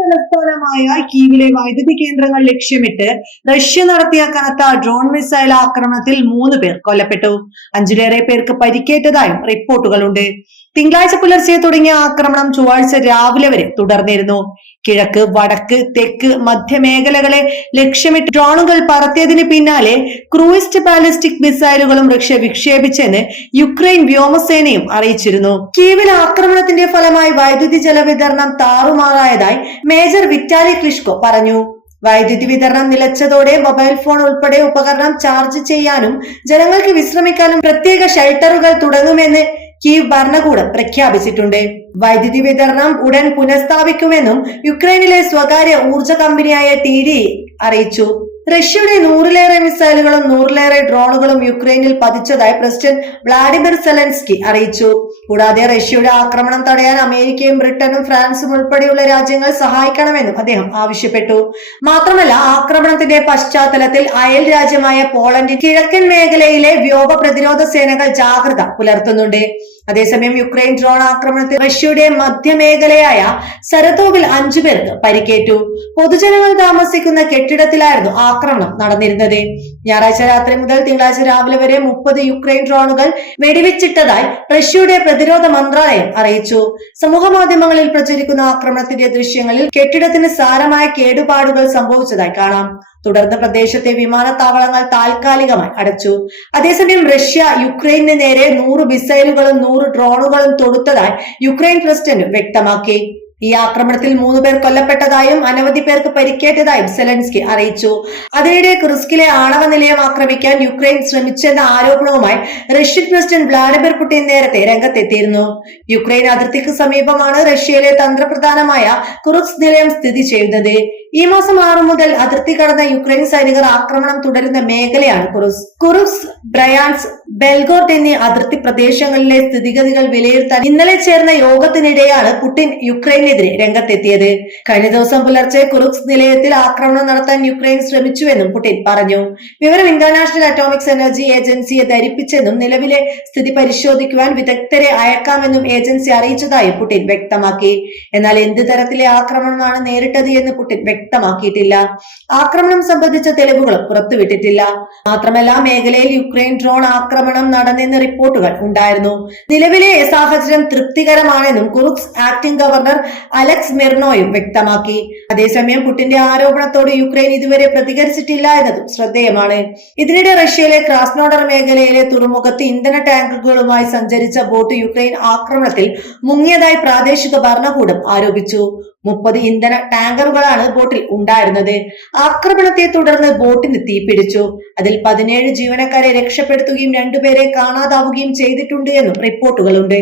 തലസ്ഥാനമായ കീവിലെ വൈദ്യുതി കേന്ദ്രങ്ങൾ ലക്ഷ്യമിട്ട് റഷ്യ നടത്തിയ കനത്ത ഡ്രോൺ മിസൈൽ ആക്രമണത്തിൽ മൂന്ന് പേർ കൊല്ലപ്പെട്ടു. അഞ്ചിലേറെ പേർക്ക് പരിക്കേറ്റതായും റിപ്പോർട്ടുകളുണ്ട്. തിങ്കളാഴ്ച പുലർച്ചെ തുടങ്ങിയ ആക്രമണം ചൊവ്വാഴ്ച രാവിലെ വരെ തുടർന്നിരുന്നു. കിഴക്ക് വടക്ക് തെക്ക് മധ്യമേഖലകളെ ലക്ഷ്യമിട്ട് ഡ്രോണുകൾ പറത്തിയതിന് പിന്നാലെ ക്രൂയിസ്റ്റ് ബാലിസ്റ്റിക് മിസൈലുകളും റഷ്യ വിക്ഷേപിച്ചെന്ന് യുക്രൈൻ വ്യോമസേനയും അറിയിച്ചിരുന്നു. കീവിൽ ആക്രമണത്തിന്റെ ഫലമായി വൈദ്യുതി ജലവിതരണം താറുമാറായതായി മേജർ വിറ്റാലി ക്ലിഷ്കോ പറഞ്ഞു. വൈദ്യുതി വിതരണം നിലച്ചതോടെ മൊബൈൽ ഫോൺ ഉൾപ്പെടെ ഉപകരണം ചാർജ് ചെയ്യാനും ജനങ്ങൾക്ക് വിശ്രമിക്കാനും പ്രത്യേക ഷെൽട്ടറുകൾ തുടങ്ങുമെന്ന് കീവ് ഭരണകൂടം പ്രഖ്യാപിച്ചിട്ടുണ്ട്. വൈദ്യുതി വിതരണം ഉടൻ പുനഃസ്ഥാപിക്കുമെന്നും യുക്രൈനിലെ സ്വകാര്യ ഊർജ കമ്പനിയായ ടി അറിയിച്ചു. റഷ്യയുടെ നൂറിലേറെ മിസൈലുകളും നൂറിലേറെ ഡ്രോണുകളും യുക്രൈനിൽ പതിച്ചതായി പ്രസിഡന്റ് വ്ളാഡിമിർ സെലൻസ്കി അറിയിച്ചു. കൂടാതെ റഷ്യയുടെ ആക്രമണം തടയാൻ അമേരിക്കയും ബ്രിട്ടനും ഫ്രാൻസും ഉൾപ്പെടെയുള്ള രാജ്യങ്ങൾ സഹായിക്കണമെന്നും അദ്ദേഹം ആവശ്യപ്പെട്ടു. മാത്രമല്ല ആക്രമണത്തിന്റെ പശ്ചാത്തലത്തിൽ അയൽ രാജ്യമായ പോളണ്ടിൽ കിഴക്കൻ മേഖലയിലെ വ്യോമ പ്രതിരോധ സേനകൾ ജാഗ്രത പുലർത്തുന്നുണ്ട്. അതേസമയം യുക്രൈൻ ഡ്രോൺ ആക്രമണത്തിൽ റഷ്യയുടെ മധ്യമേഖലയായ സരതോവിൽ അഞ്ചു പേർക്ക് പരിക്കേറ്റു. പൊതുജനങ്ങൾ താമസിക്കുന്ന കെട്ടിടത്തിലായിരുന്നു ആക്രമണം നടന്നിരുന്നത്. ഞായറാഴ്ച രാത്രി മുതൽ തിങ്കളാഴ്ച രാവിലെ വരെ മുപ്പത് യുക്രൈൻ ഡ്രോണുകൾ വെടിവെച്ചിട്ടതായി റഷ്യയുടെ പ്രതിരോധ മന്ത്രാലയം അറിയിച്ചു. സമൂഹ മാധ്യമങ്ങളിൽ പ്രചരിക്കുന്ന ആക്രമണത്തിന്റെ ദൃശ്യങ്ങളിൽ കെട്ടിടത്തിന് സാരമായ കേടുപാടുകൾ സംഭവിച്ചതായി കാണാം. തുടർന്ന് പ്രദേശത്തെ വിമാനത്താവളങ്ങൾ താൽക്കാലികമായി അടച്ചു. അതേസമയം റഷ്യ യുക്രൈനു നേരെ നൂറ് മിസൈലുകളും നൂറ് ഡ്രോണുകളും തൊടുത്തതായി യുക്രൈൻ പ്രസിഡന്റ് വ്യക്തമാക്കി. ഈ ആക്രമണത്തിൽ മൂന്ന് പേർ കൊല്ലപ്പെട്ടതായും അനവധി പേർക്ക് പരിക്കേറ്റതായും സെലൻസ്കി അറിയിച്ചു. അതിനിടെ ക്രിസ്കിലെ ആണവ നിലയം ആക്രമിക്കാൻ യുക്രൈൻ ശ്രമിച്ചെന്ന ആരോപണവുമായി റഷ്യൻ പ്രസിഡന്റ് വ്ളാഡിമിർ പുടിൻ നേരത്തെ രംഗത്തെത്തിയിരുന്നു. യുക്രൈൻ അതിർത്തിക്ക് സമീപമാണ് റഷ്യയിലെ തന്ത്രപ്രധാനമായ കുറുക്സ് നിലയം സ്ഥിതി ചെയ്യുന്നത്. ഈ മാസം ആറു മുതൽ അതിർത്തി കടന്ന യുക്രൈൻ സൈനികർ ആക്രമണം തുടരുന്ന മേഖലയാണ് കുറുസ് കുറുസ് ബ്രയാൻസ് ബെൽഗോട്ട് എന്നീ അതിർത്തി പ്രദേശങ്ങളിലെ സ്ഥിതിഗതികൾ വിലയിരുത്താൻ ഇന്നലെ ചേർന്ന യോഗത്തിനിടെയാണ് പുടിൻ യുക്രൈനെതിരെ രംഗത്തെത്തിയത്. കഴിഞ്ഞ ദിവസം പുലർച്ചെ കുറുക്സ് നിലയത്തിൽ ആക്രമണം നടത്താൻ യുക്രൈൻ ശ്രമിച്ചുവെന്നും പുടിൻ പറഞ്ഞു. വിവരം ഇന്റർനാഷണൽ അറ്റോമിക്സ് എനർജി ഏജൻസിയെ ധരിപ്പിച്ചെന്നും നിലവിലെ സ്ഥിതി പരിശോധിക്കുവാൻ വിദഗ്ധരെ അയക്കാമെന്നും ഏജൻസി അറിയിച്ചതായും പുടിൻ വ്യക്തമാക്കി. എന്നാൽ എന്ത് തരത്തിലെ ആക്രമണമാണ് നേരിട്ടത് എന്ന് പുടിൻ വ്യക്തമാക്കിയിട്ടില്ല. ആക്രമണം സംബന്ധിച്ച തെളിവുകളും പുറത്തുവിട്ടിട്ടില്ല. മാത്രമല്ല മേഖലയിൽ യുക്രൈൻ ഡ്രോൺ ആക്രമണം നടന്നെന്ന് റിപ്പോർട്ടുകൾ ഉണ്ടായിരുന്നു. നിലവിലെ സാഹചര്യം തൃപ്തികരമാണെന്നും കുറുക്സ് ആക്ടിംഗ് ഗവർണർ അലക്സ് മെർണോയും വ്യക്തമാക്കി. അതേസമയം പുട്ടിന്റെ ആരോപണത്തോട് യുക്രൈൻ ഇതുവരെ പ്രതികരിച്ചിട്ടില്ല എന്നതും ശ്രദ്ധേയമാണ്. ഇതിനിടെ റഷ്യയിലെ ക്രാസ്നോഡർ മേഖലയിലെ തുറമുഖത്ത് ഇന്ധന ടാങ്കുകളുമായി സഞ്ചരിച്ച ബോട്ട് യുക്രൈൻ ആക്രമണത്തിൽ മുങ്ങിയതായി പ്രാദേശിക ഭരണകൂടം ആരോപിച്ചു. മുപ്പത് ഇന്ധന ടാങ്കറുകളാണ് ബോട്ടിൽ ഉണ്ടായിരുന്നത്. ആക്രമണത്തെ തുടർന്ന് ബോട്ടിന് തീപിടിച്ചു. അതിൽ പതിനേഴ് ജീവനക്കാരെ രക്ഷപ്പെടുത്തുകയും രണ്ടുപേരെ കാണാതാവുകയും ചെയ്തിട്ടുണ്ട് എന്നും റിപ്പോർട്ടുകളുണ്ട്.